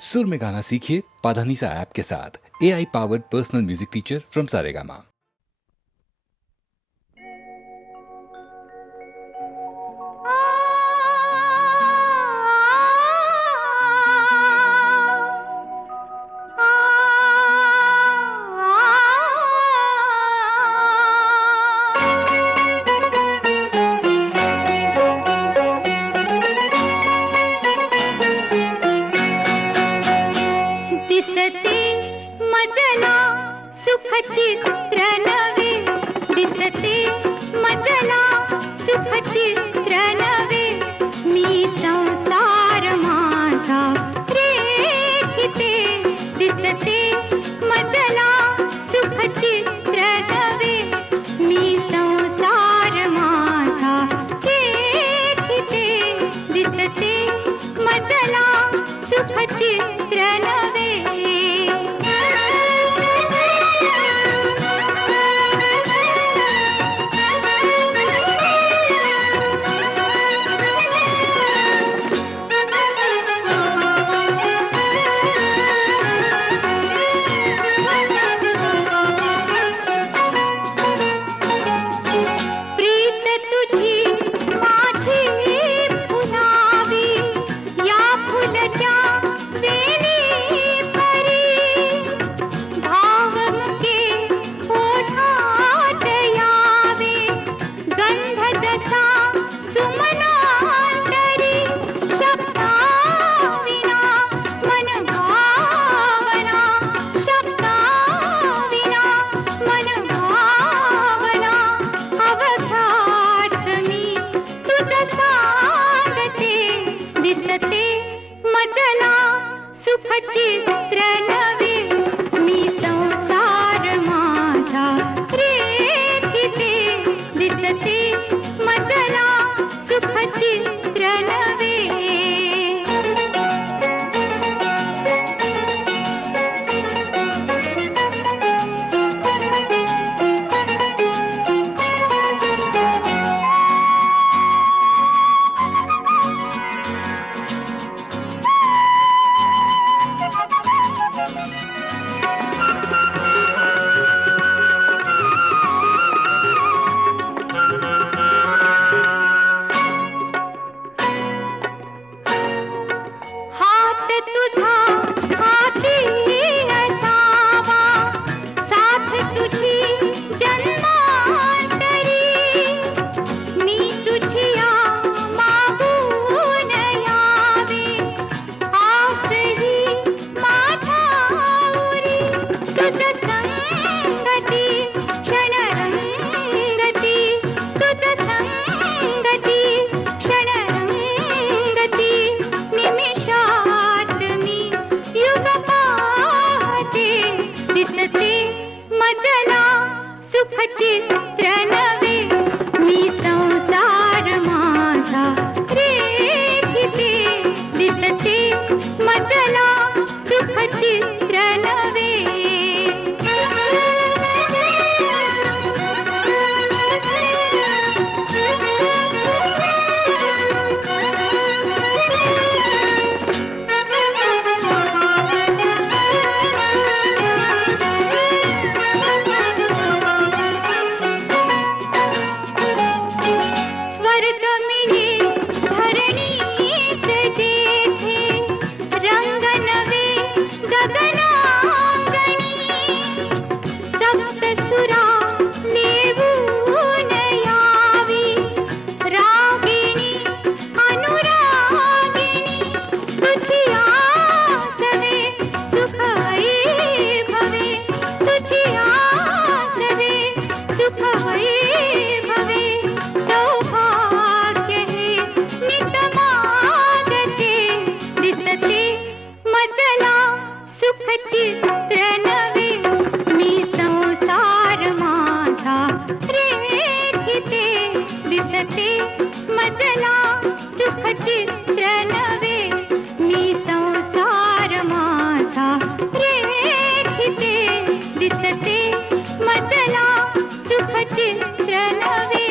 सुर में गाना सीखिए पाधानीसा ऐप के साथ। AI powered personal music teacher from Saregama. दिसते मजला सुखचित्र नवे, दिसते मजला सुखचित्र नवे, मी संसार माझा रेखिते, दिसते मजला सुखचित्र नवे, मी संसार माझा रेखिते, दिसते मजला सुखचित्र नवे। प्रीत तुझी माझी फुलावी, या फुलत्या वेली परी, भावमुखे ओठात यावे, गंध जसा सुमनांतरी, शब्दाविना मन भावना, शब्दाविना मन भावना, अवघात मी तुझ सांगते, दिसते मजला सुखचित्र नवे, मी संसार माझा रेखिते, दिसते मजला सुखचित्र नवे। हात तुझा हाती असावा, साथ तुझी जन्मांतरी, मी तुझिया मागून यावे, आसही माझ्या उरी, तुझ संगती क्षणरंगती, तुझ संगती क्षणरंगती, निमिषात मी युग पाहते, दिसते मजला सुखचित्र नवे, मी संसार माझा रेखिते, दिसते मजला सुखचित्र नवे। स्वर्ग मिळे धरणीस जेथे, रंग नवे गगनांगणी, सप्तसुरा लेवून यावी, रागिणी अनुरागिणी, तुझी आसवे सुख वैभवे, तुझी आसवे सुख वैभवे, सौभाग्य हे नित मागते, दिसते मजला सुखचित्र नवे, मी संसार माझा रेखिते, दिसते मजला सुखचित्र नवे, मी संसार माझा रेखिते, दिसते मजला सुखचित्र नवे।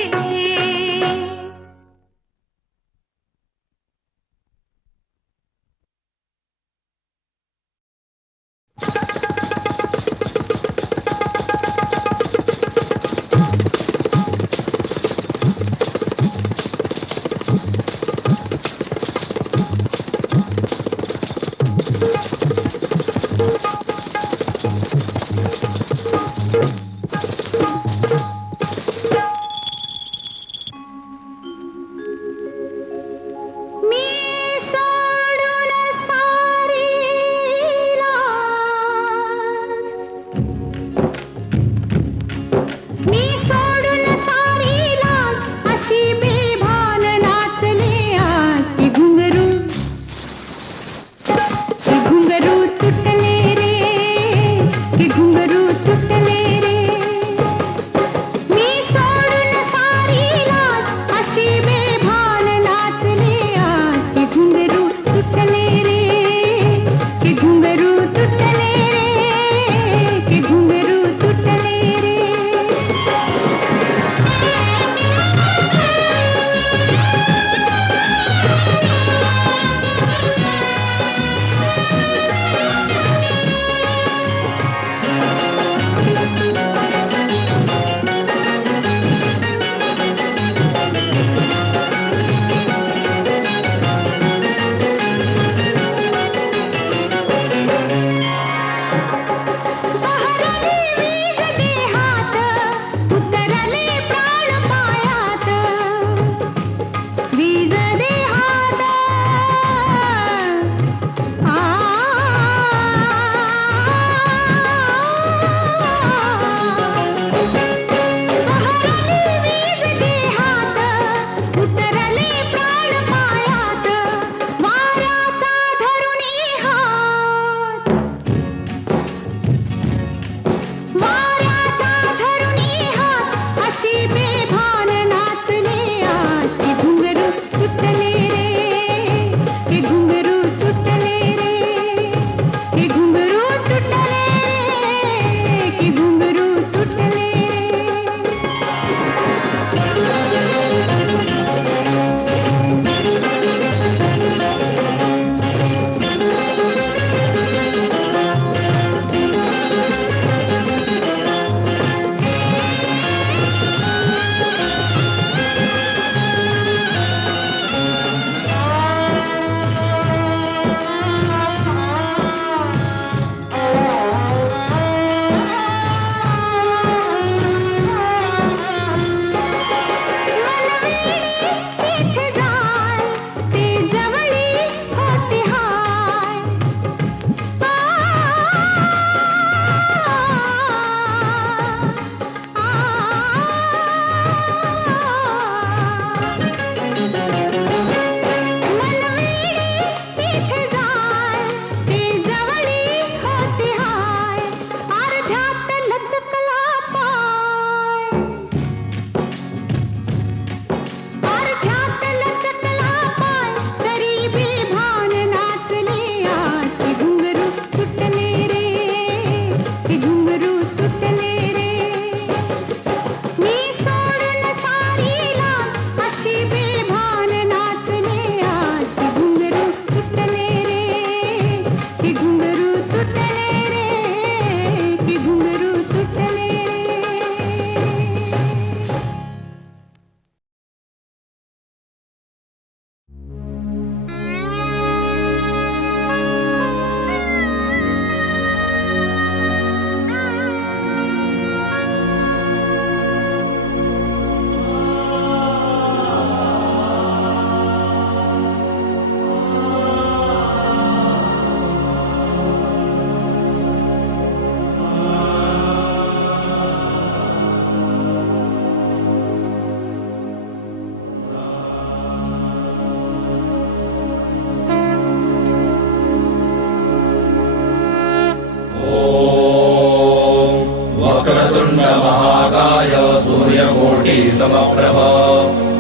समप्रभ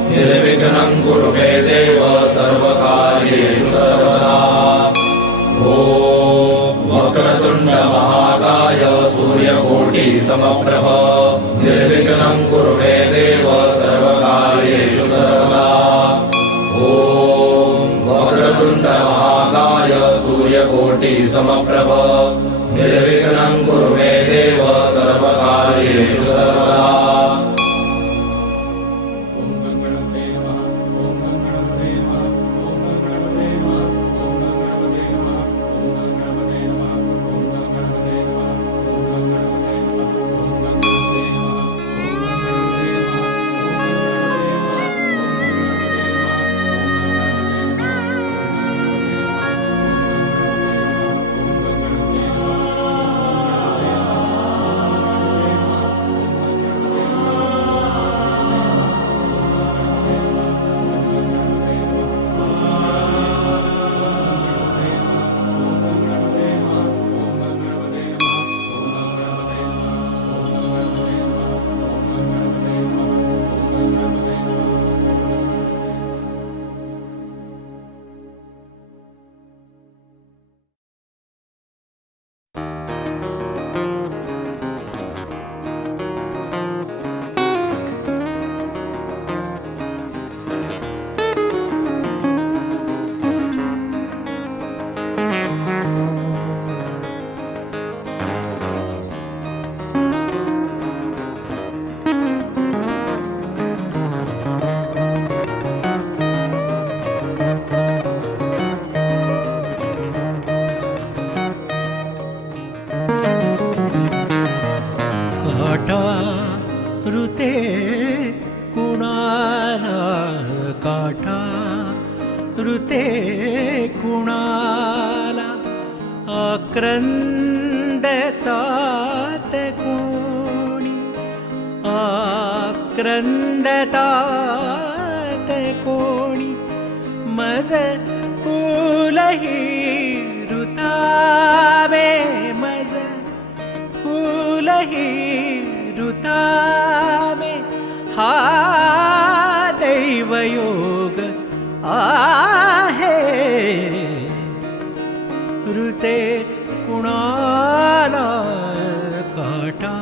निर्विघ्नं कुरु मे देव सर्वकार्येषु सर्वदा ॐ वक्रतुण्ड महाकाय सूर्यकोटि समप्रभ निर्विघ्नं कुरु मे देव सर्वकार्येषु सर्वदा ॐ वक्रतुण्ड महाकाय सूर्यकोटि समप्रभ निर्विघ्नं कुरु मे देव सर्वकार्येषु सर्वदा ऋते कुणाला काटा ऋते कुणाला आक्रंदतात कोणी आक्रंदतात कोणी मज फुलही ऋतावे मज फुलही ऋतावे हा दैवयोग आहे ऋते कुणाला काटा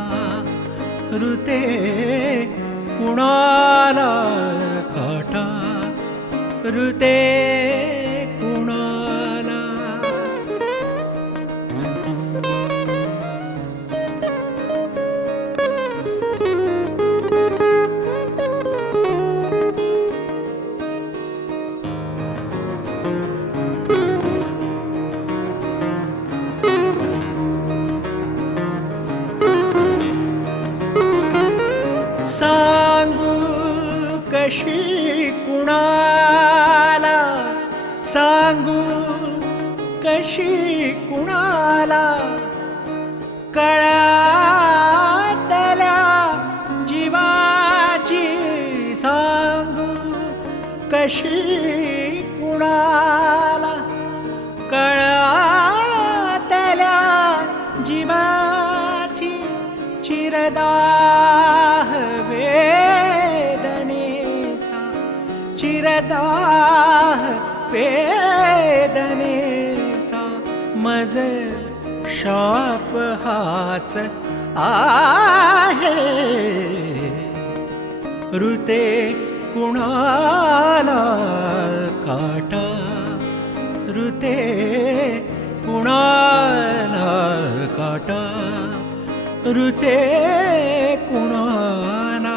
ऋते कुणाला काटा ऋते कुणाला सांगू कशी कुणाला सांगू कशी कुणाला कळ्यातल्या जीवाची सांगू कशी कुणाला कळ्यातल्या जीवाची चिरदाह वेदनेचा चिरदाह वेदनेचा मज शाप हाच आहे ऋते कुणाला काटा ऋते कुणाला काटा ऋते कुणाला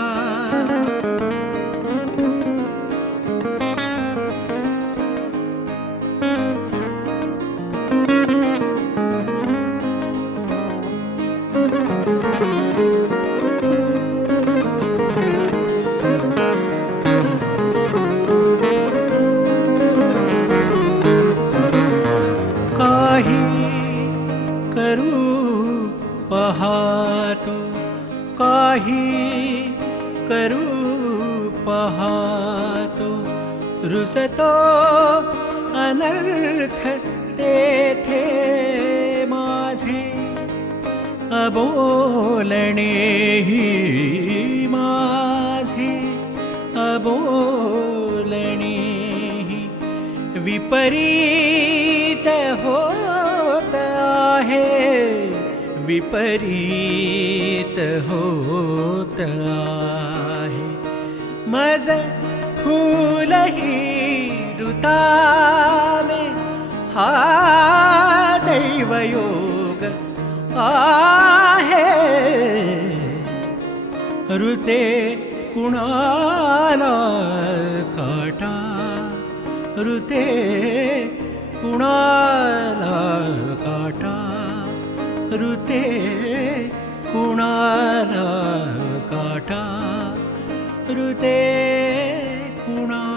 काही करू पाहतो काही करू पाहतो रुसतो अनर्थ तेथे माझे अबोलणे ही माझे बोलणे विपरीत होत आहे, विपरीत होत आहे. मज फूलही ऋतामे हा दैवयोग आहे. ऋते कुणाला काटा, ऋते कुणाला काटा, ऋते कुणाला काटा, ऋते कुणाला.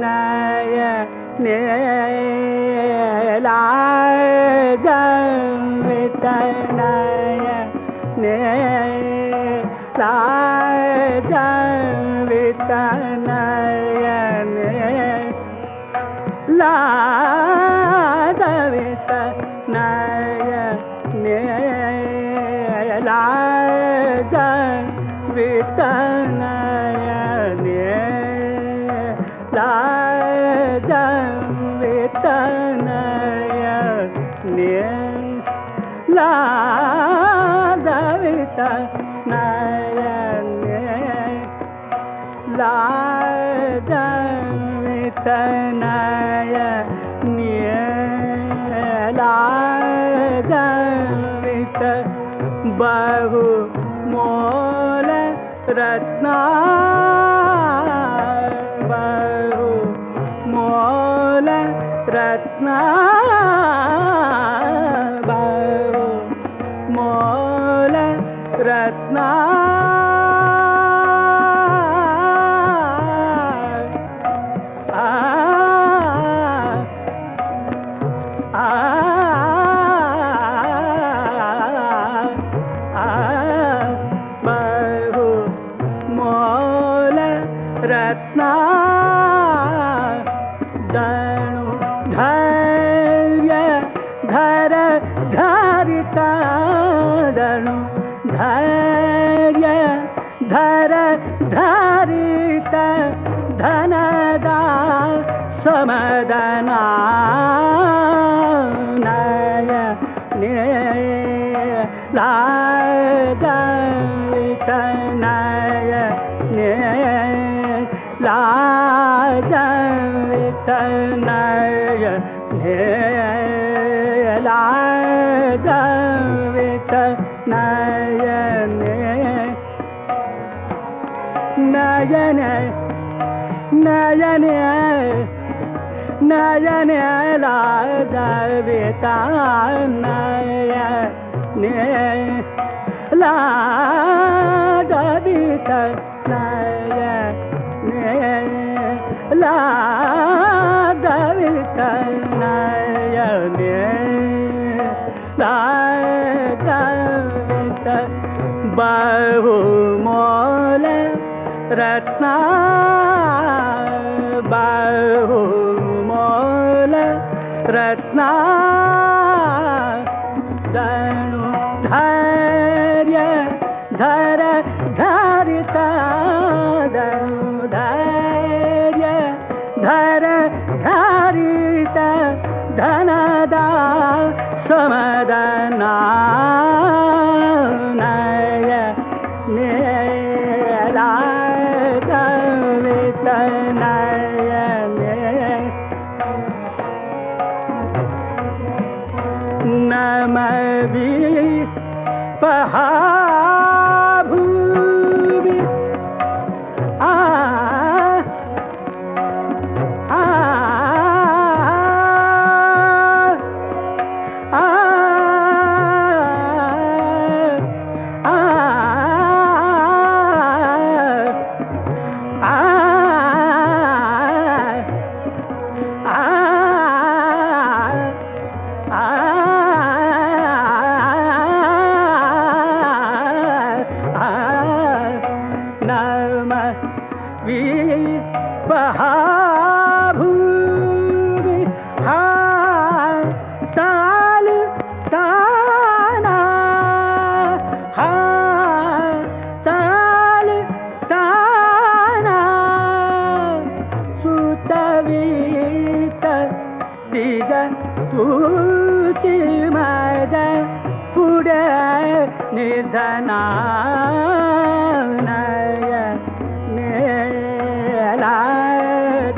नयने लाजन्वित, नयने लाजन्वित, नयने लाजन्वित, नयने लाजन्वित, नयने लाजन्वित, नयने लाजन्वित, नयने लाजन्वित, नयने लाजन्वित, बहु मोल रत्ना, बहु मोल रत्ना, बहु मोल रत्ना, बहु मोल रत्ना, दणु धैर्य धर धारिता, दणु धैर्य धर धारिता, धनदा समदना, नयने लाजन्वित, नयने लाजन्वित, नयने लाजन्वित, नयने नयने नयने नयने लाजन्वित, नयने लाजन्वित, नयने लाजन्वित, नयने लाजन्वित, बहु मोल रत्ना, बहु मोल रत्ना, दणु धैर्य धर धारिता, दणु धैर्य धर धारिता, धनदा समदना, नयने लाजन्वित, नयने नमवि पहाभूमि, विपहाभूमि हा ताल ताना हा ताल ताना सुतवीत दिग तुची माझ्या पुढे निर्धना नय नेला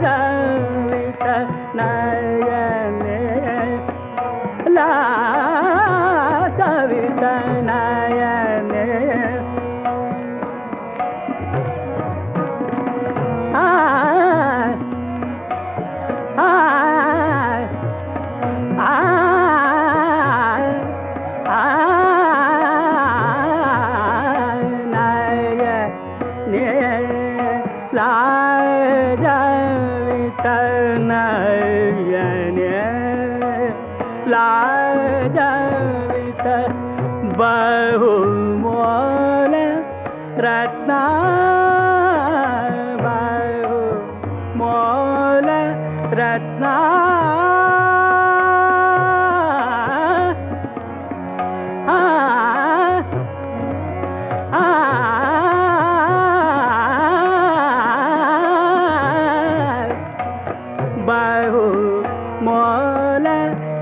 जवित नयने ला जवित नयने लाजवित बहुमोल रत्ना बहुमोल रत्ना बहुमोल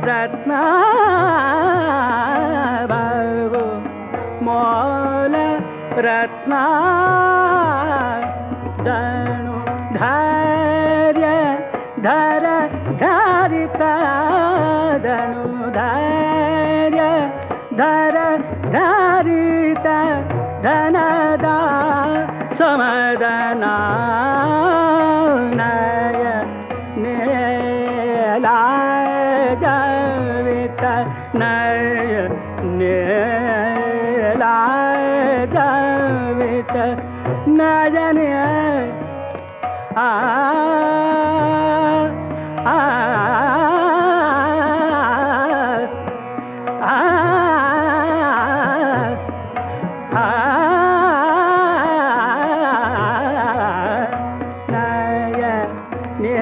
रत्ना बहुमोल रत्ना दनु धैर्य धर धारिता दनु धैर्य धर धारिता धनदा समदना नय नेला जवित नय नेला जवित नयने आ आ नयने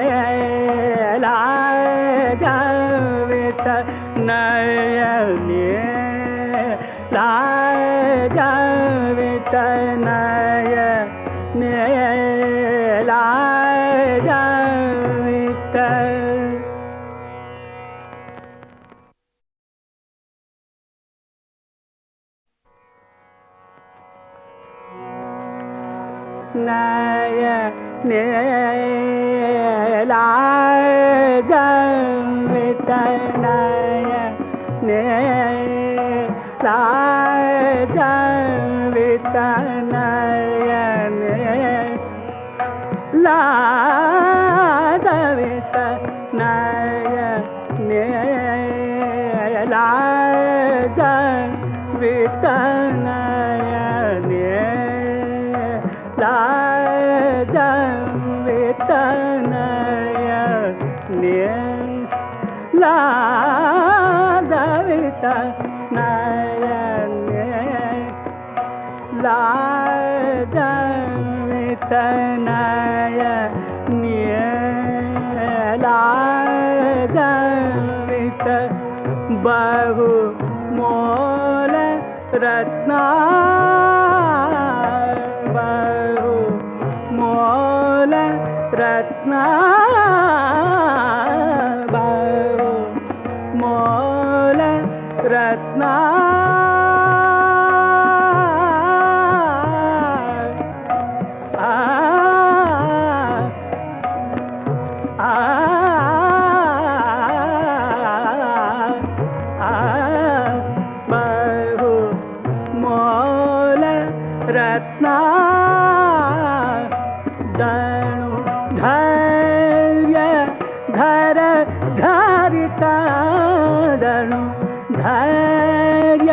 लाजवित नयने लाजवित नयने लाजवित नयने लाजवित नयने लाजवित नयने लाजवित नयने लाजवित नयने लाजवित नयने लाजवित नयने लाजवित बहुमोल रत्ना बहुमोल रत्ना बहुमोल रत्ना बहुमोल रत्ना दनु धैर्य धर धारिता दनु धैर्य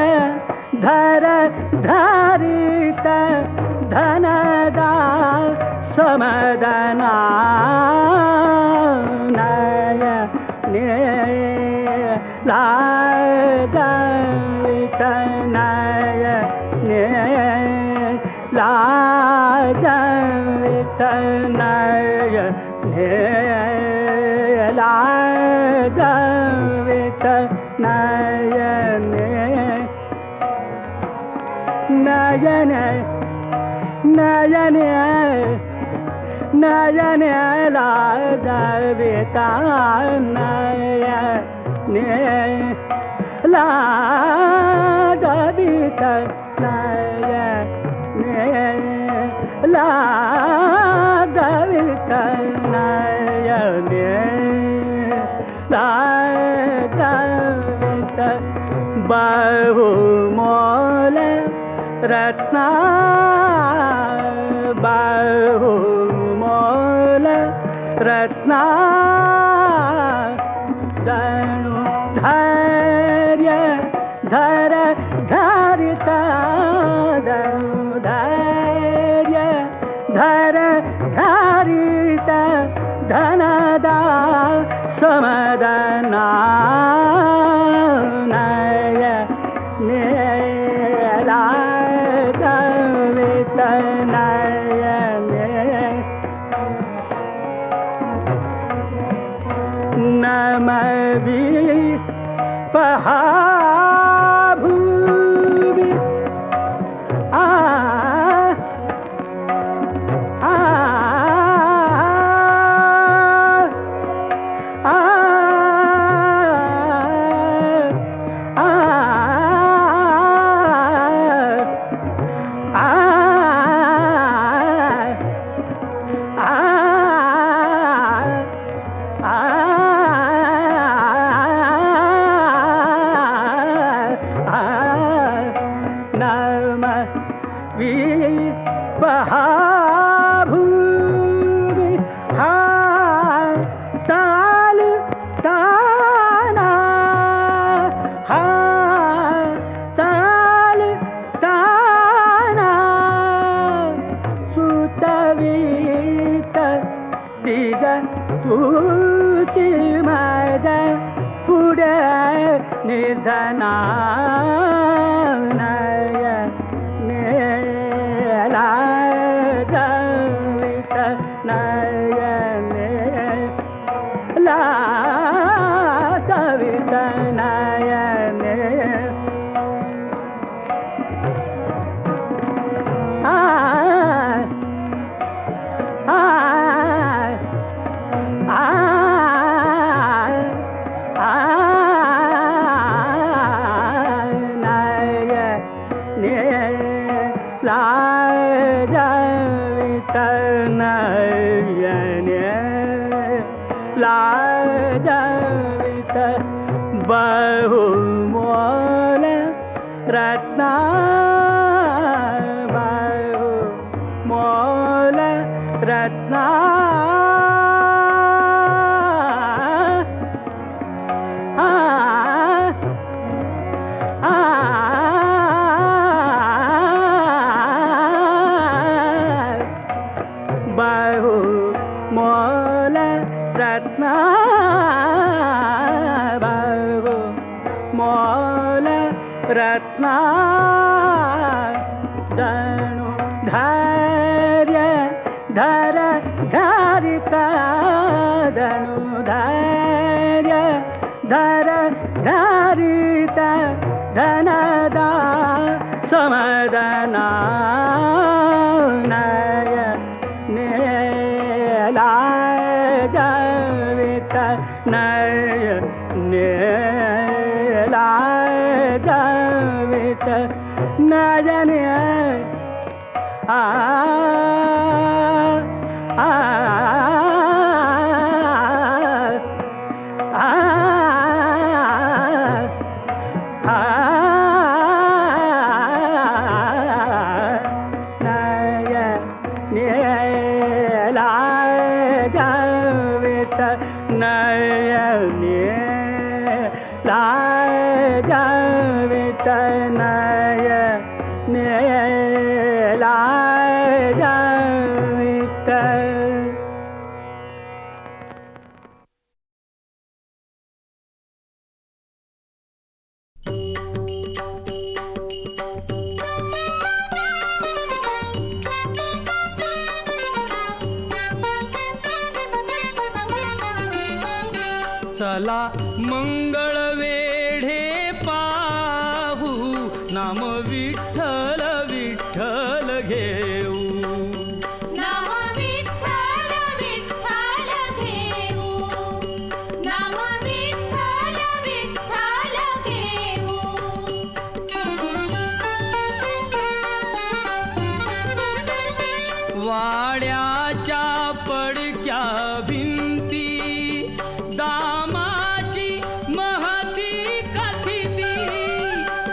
धर धारिता धनदा समदना नयने लाजवित नयने लाजवित नय लाजवित नयने नयन नयन नयन लाजवित नयने लाजवित नयने लाजवित नयने लाजवित बहुमोल रत्ना बहुमोल रत्ना धनु धैर्य धर धारित धनु धैर्य धर धारित धनदा समदना नय लाजवित नयने नमवि पहाभूमि आ आ आ पहाभूमि हा ताल ताना हा ताल ताना सुतवीत तिज तुची मज पुढे निर्धना लाजवित नयने लाजवित नयने आ आ आ आ नयने लाजवित नयने लाजवित बहुमोल रत्ना बहुमोल रत्ना बहुमोल रत्ना बहुमोल रत्ना धनु धैर्य धर धारित धनु धैर्य धर धारित धनदा समदना लाजवित नयने लाजवित नयने आ आ आ लाजवित नयने लाजवित नयने लाजवित चला मंगळ वेढे पाहू नाम विठ्ठल विठ्ठल घेऊ नाम विठ्ठल विठ्ठल घेऊ नाम विठ्ठल विठ्ठल घेऊ वाड्याच्या पडक्या भिंती दामाची महती कथिती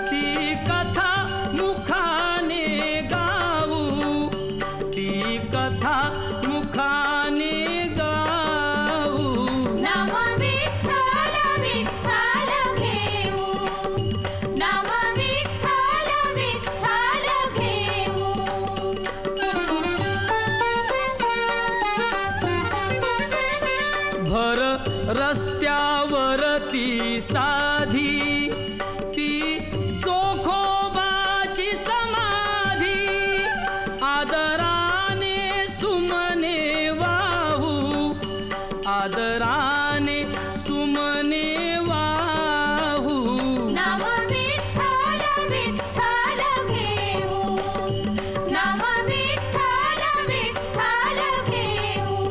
ती कथा मुखाने गाऊ ती कथा मुखाने गाऊ नाम विठ्ठल विठ्ठल घेऊ नाम विठ्ठल विठ्ठल घेऊ भर रस्त्यावरती साधी ती चोखोबाची समाधी आदराने सुमने वाहू आदराने सुमने वाहू नाम विठ्ठल विठ्ठल घेऊ नाम विठ्ठल विठ्ठल घेऊ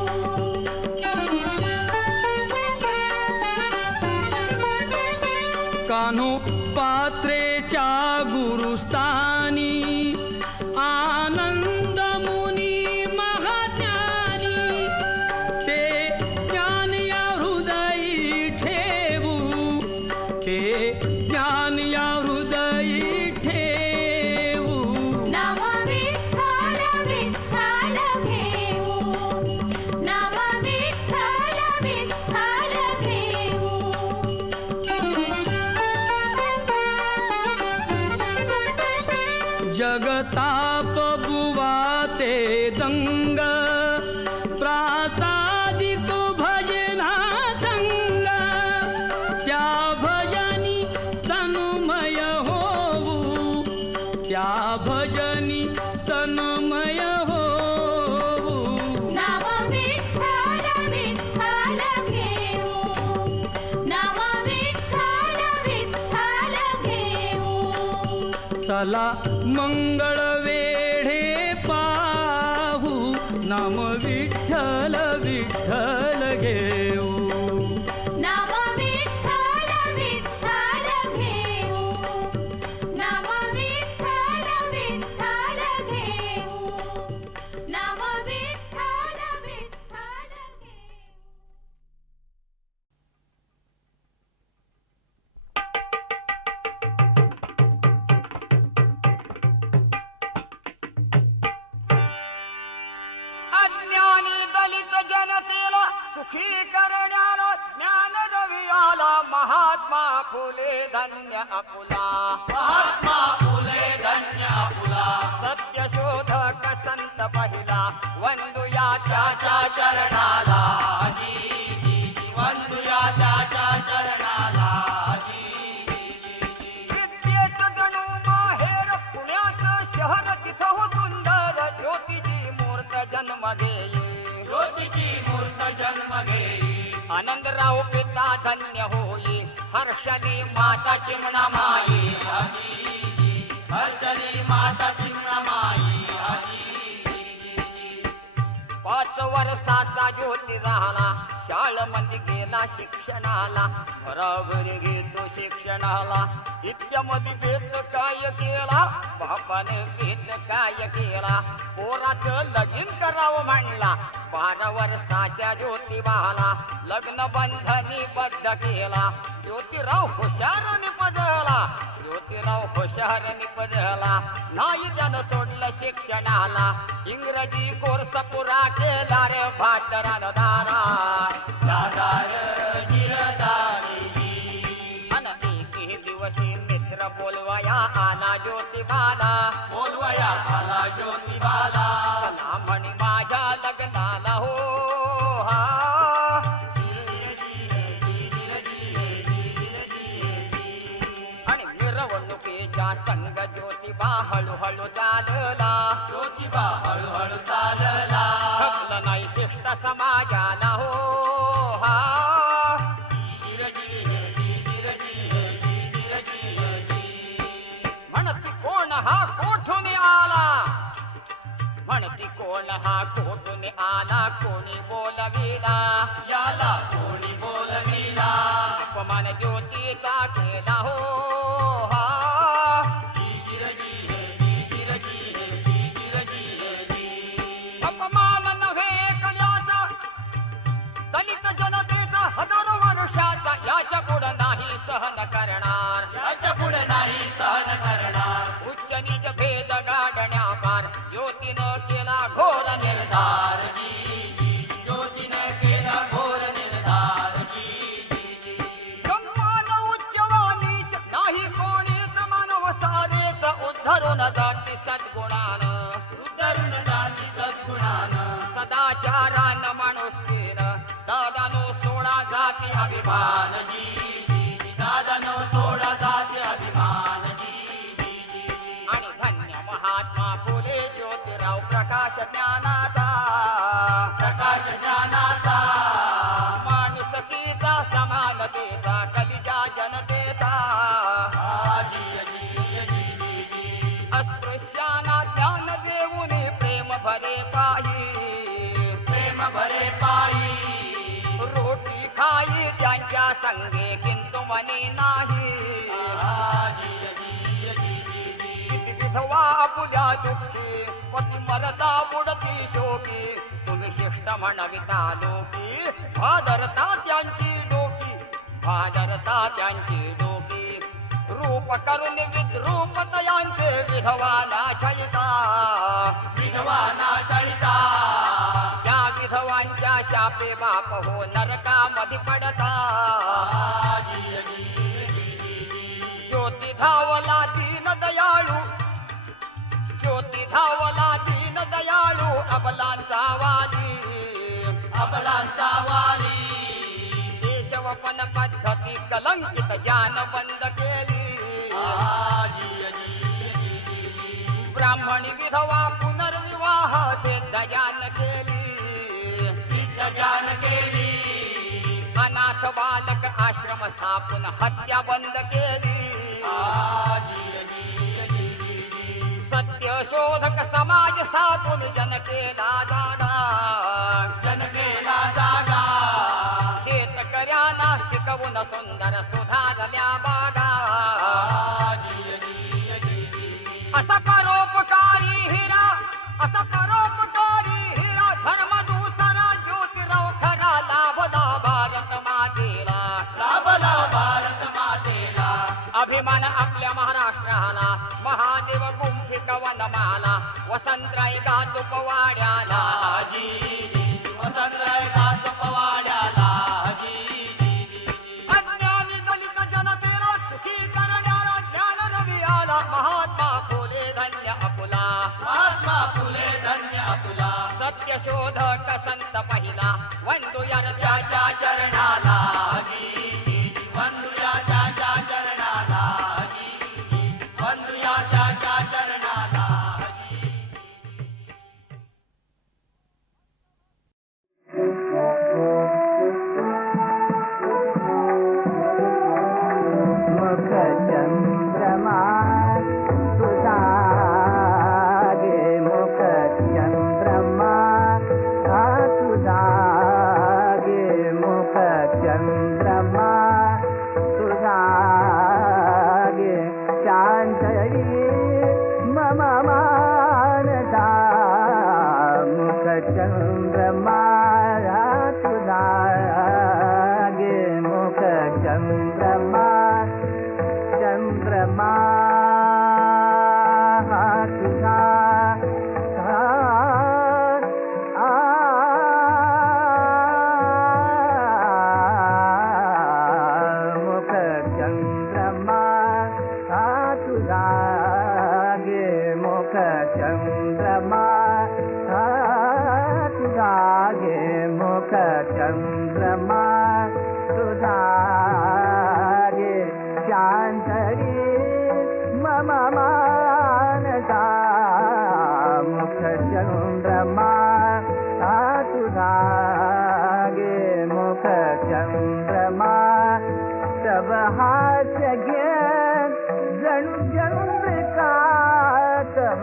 कान्हो पात्रेच्या गुरुस्थानी आनंद मुनी महाज्ञानी ते ज्ञान या हृदयी ठेवू ते ज्ञान या हृदयी ठेवू नाम विठ्ठल विठ्ठल घेऊ नाम विठ्ठल विठ्ठल घेऊ जगताप बुवा ते दंग प्रासादिक भजना संग त्या भजनी तन्मय होऊ त्या भजनी तन्मय होऊ नाम विठ्ठल विठ्ठल घेऊ नाम विठ्ठल विठ्ठल घेऊ चला मंगळ वेढे पाहू नाम विठ्ठल विठ्ठल घेऊ नाम विठ्ठल विठ्ठल घेऊ नाम विठ्ठल विठ्ठल घेऊ नाम विठ्ठल विठ्ठल घेऊ अज्ञानी दलित जनतेला सुखी करण्याला ज्ञान दवियाला महात्मा फुले धन्य आपुला महात्मा फुले धन्य आपुला सत्य शोधक संत पहिला वंदुया त्याच्या चरणाला जी जी जी वंदुया त्याच्या चरणाला जी विद्येचं जणू माहेर पुण्याचं शहर तिथं हो सुंदर ज्योतीची मूर्त जन्म घेई ज्योतीची मूर्त जन्म घेई आनंदराव पिता धन्य होई हर्षली माता चिमणा माई आजी हर्षली माता चिमणा माई आजी 5 वर्षाचा ज्योती झाला शाळेमध्ये गेला शिक्षणाला घराघरी घेतो शिक्षणाला इतक्यामध्ये भेद काय केला बापाने भेद काय केला पोराचं लगीन करावं म्हणला 12 वर्षाच्या ज्योतिबाला लग्न बंधनी बद्ध केला ज्योतिराव हुशार निपजला ज्योतिराव हुशार निपजला नाही त्यानं सोडलं शिक्षणाला इंग्रजी कोर्स पुरा केला रे भातरान दारा दादार जिरदारी अन एके दिवशी मित्र बोलवया आला ज्योतिबाला बोलवया आला ज्योतिबाला चला म्हणी माझ्या लग्नाला हो हा आणि मिरवणुकीच्या संग ज्योतिबा हळूहळू चालला ज्योतिबा हळूहळू चालला खपलं नाही शिष्ट समाजाला हो हा कोण हा कोठून आला कोणी बोलविला याला कोणी बोलविला अपमान ज्योतीचा केला हो हा अपमान नव्हे कल्याचा दलित जनतेचा हजारो वर्षाचा याच्या पुढे नाही सहन करणार याच्या पुढे नाही सहन करणार उच्च नीच भेद गाडण्या पार ज्योतीनं केला घोर निर्धार ज्योतीनं केला घोर निर्धार सम्मान उच्च व नीच नाही कोणीच मानव सारेच उद्धरून जाती सद्गुणानं सदाचारानं माणुसकीनं दादानो सोडा जाती अभिमान दादानो सोडा जाती अभिमान आणि धन्य महात्मा फुले ज्योतिराव प्रकाश ज्ञानाचा माणुसकीचा समानतेचा कलिजा जनतेचा अस्पृश्याना ज्ञान देऊन प्रेम भरे पायी रोटी खाई त्यांच्या संगे किंतु मनी नाही विधवा आपुल्या दुःखी पती मरता बुडती शोकी तुम्ही शिष्ट म्हणविता लोकी भादरता त्यांची डोकी रूप करून विद्रूप तयांचे विधवाना छळिता त्या विधवांच्या शापे बाप हो नरकामध्ये पडता ज्योती धावला दीन दयाळू अबलांचा वाली देशवपन पद्धती कलंकित ज्ञान बंद केली ब्राह्मणी विधवा पुनर्विवाह सिद्ध ज्ञान केली अनाथ बालक आश्रम स्थापून हत्या बंद केली सत्य शोधक समाज स्थापून जन केला जागा शेतकऱ्यांना शिकवून सुंदर सुधारल्या बागा असा परोपकारी हिरा धर्म दूसरा ज्योतिराव खरा लाभला भारत मातेला अभिमान आपल्या महाराष्ट्राला महादेव गुंफी कवनमाला वसंतराय गातो पवाड्याला अज्ञानी दलित जनतेला सुखी करणारा ज्ञान रवी आला महात्मा फुले धन्य अपुला सत्य शोधक संत पहिला वंदुया त्याच्या चरणाला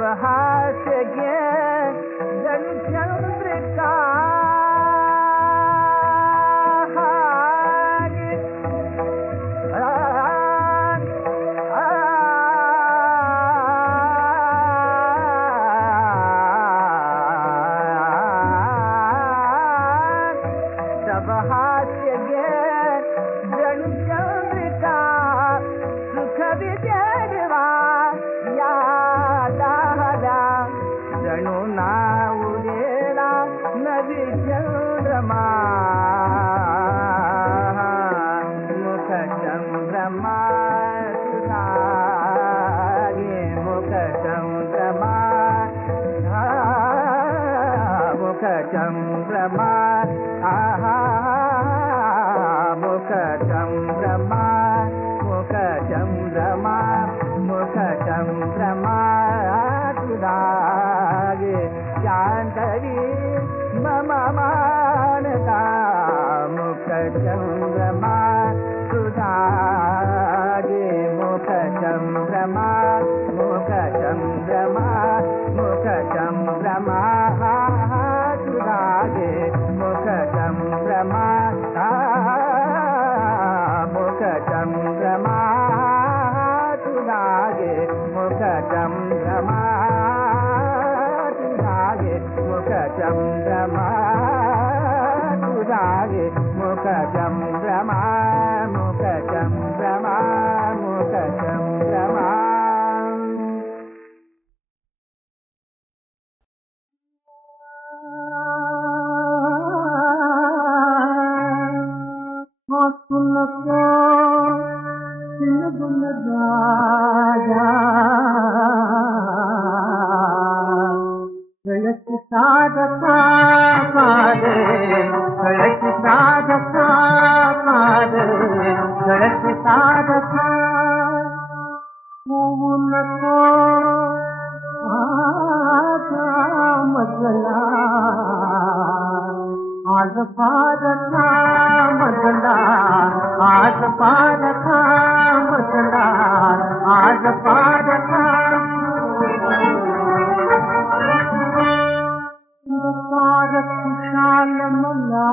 हास्य घे जणू हास्य घे जणू चंद्रिका सुख विजयवा या दादा जणू नाव गेला नवी चंद्रमा मुख चंद्रमा तुझा गे मुख चंद्रमा मुख चंद्रमा आहा मुख चंद्रमा मुख चंद्रमा मुख चंद्रमा तुझा गे शांतवी मम मानता मुख चंद्रमा तुझा गे मुख चंद्रमा मुख चंद्रमा मुख चंद्रमा तुझा गे मुख चंद्रमा मुख चंद्रमा तुझा गे मुख चंद्रमा तुझा गे मुख चंद्रमा तुझा गे मुख चंद्रमा मुख चंद्रमा मुख चंद्रमा नको गुण राजा गळत साधका मारे गळत साधका मारे गळत साधका होऊ नको माझा मजला आज पारखा मजला आज पारखा मजला आज पारखा पार खुशाल मला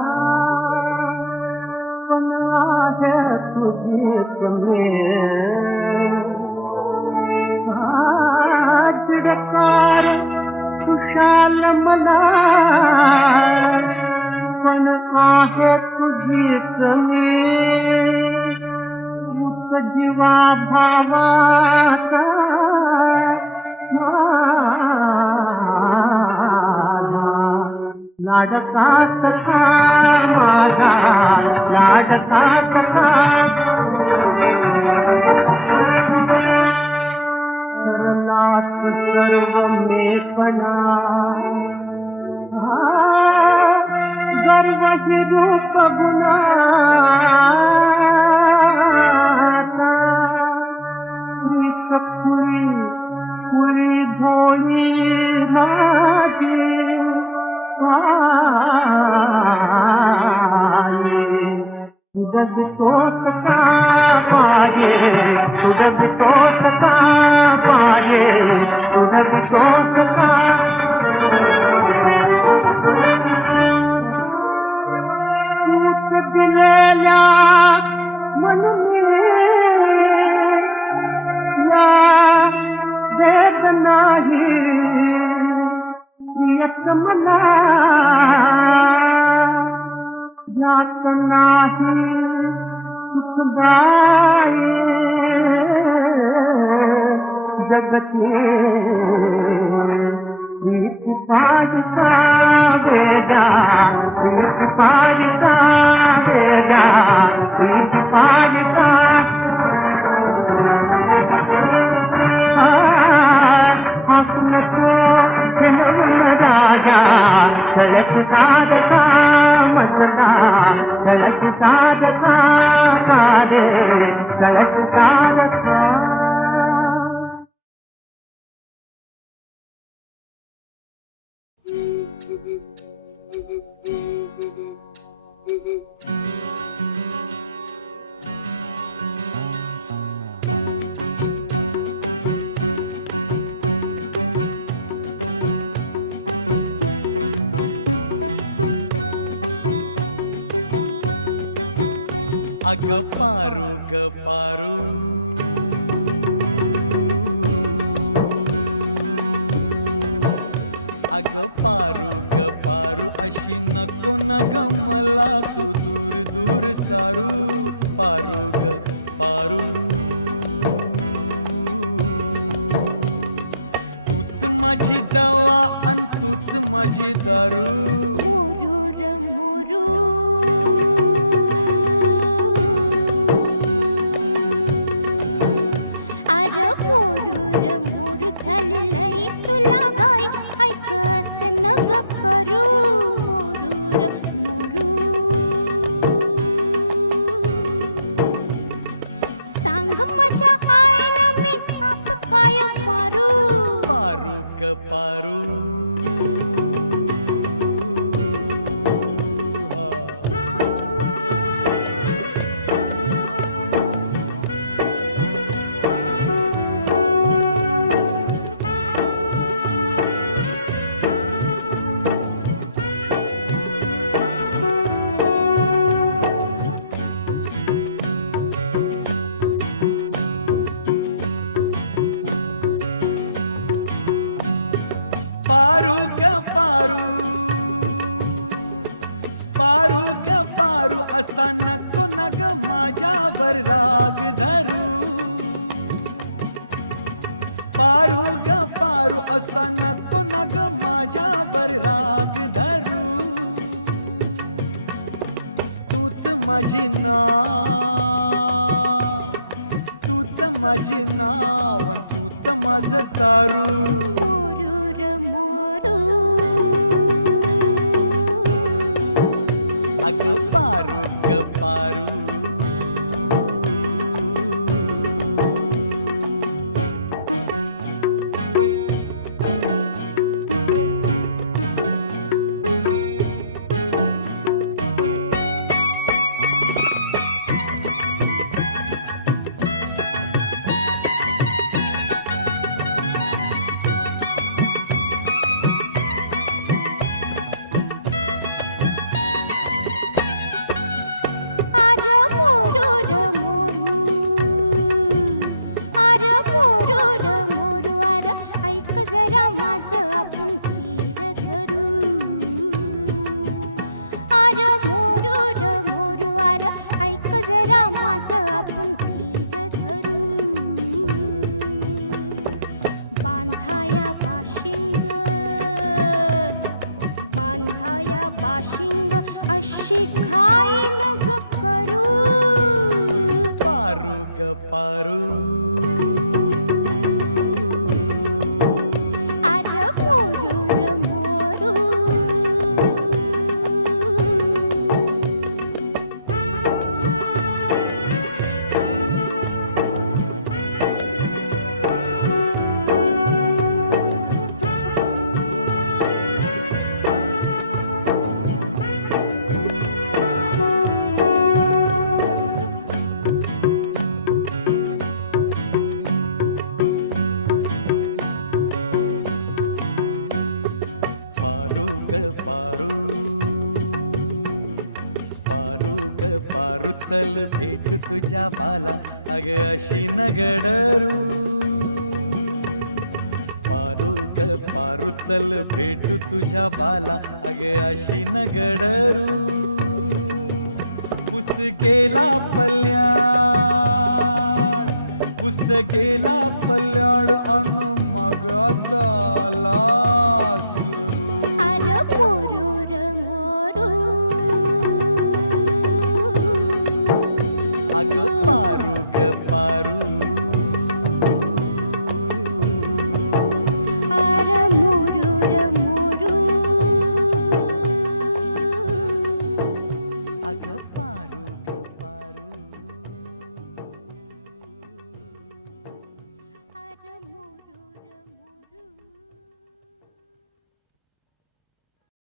पण आहे तुझे चिडकार खुशाल मला पण आहे तुझी कमी जीवा भावाचा लाडका सखा माझा लाडका सखा सरलास सर्व मेपणा गर्व ही रूप गुणा खुली खुली भोळी माझी तुझ तोच का पाये तुझ तोच का पाये तुझ तोच का तूच दिलेल्या म्हणून वेद नाही प्रियत मला जात नाही सुखदाये जगते प्रीति पालिका वेदा प्रीति पालिका वेदा प्रीति पालिका राजा सड़क साधका मसला सड़क साधका कारे सड़क साधका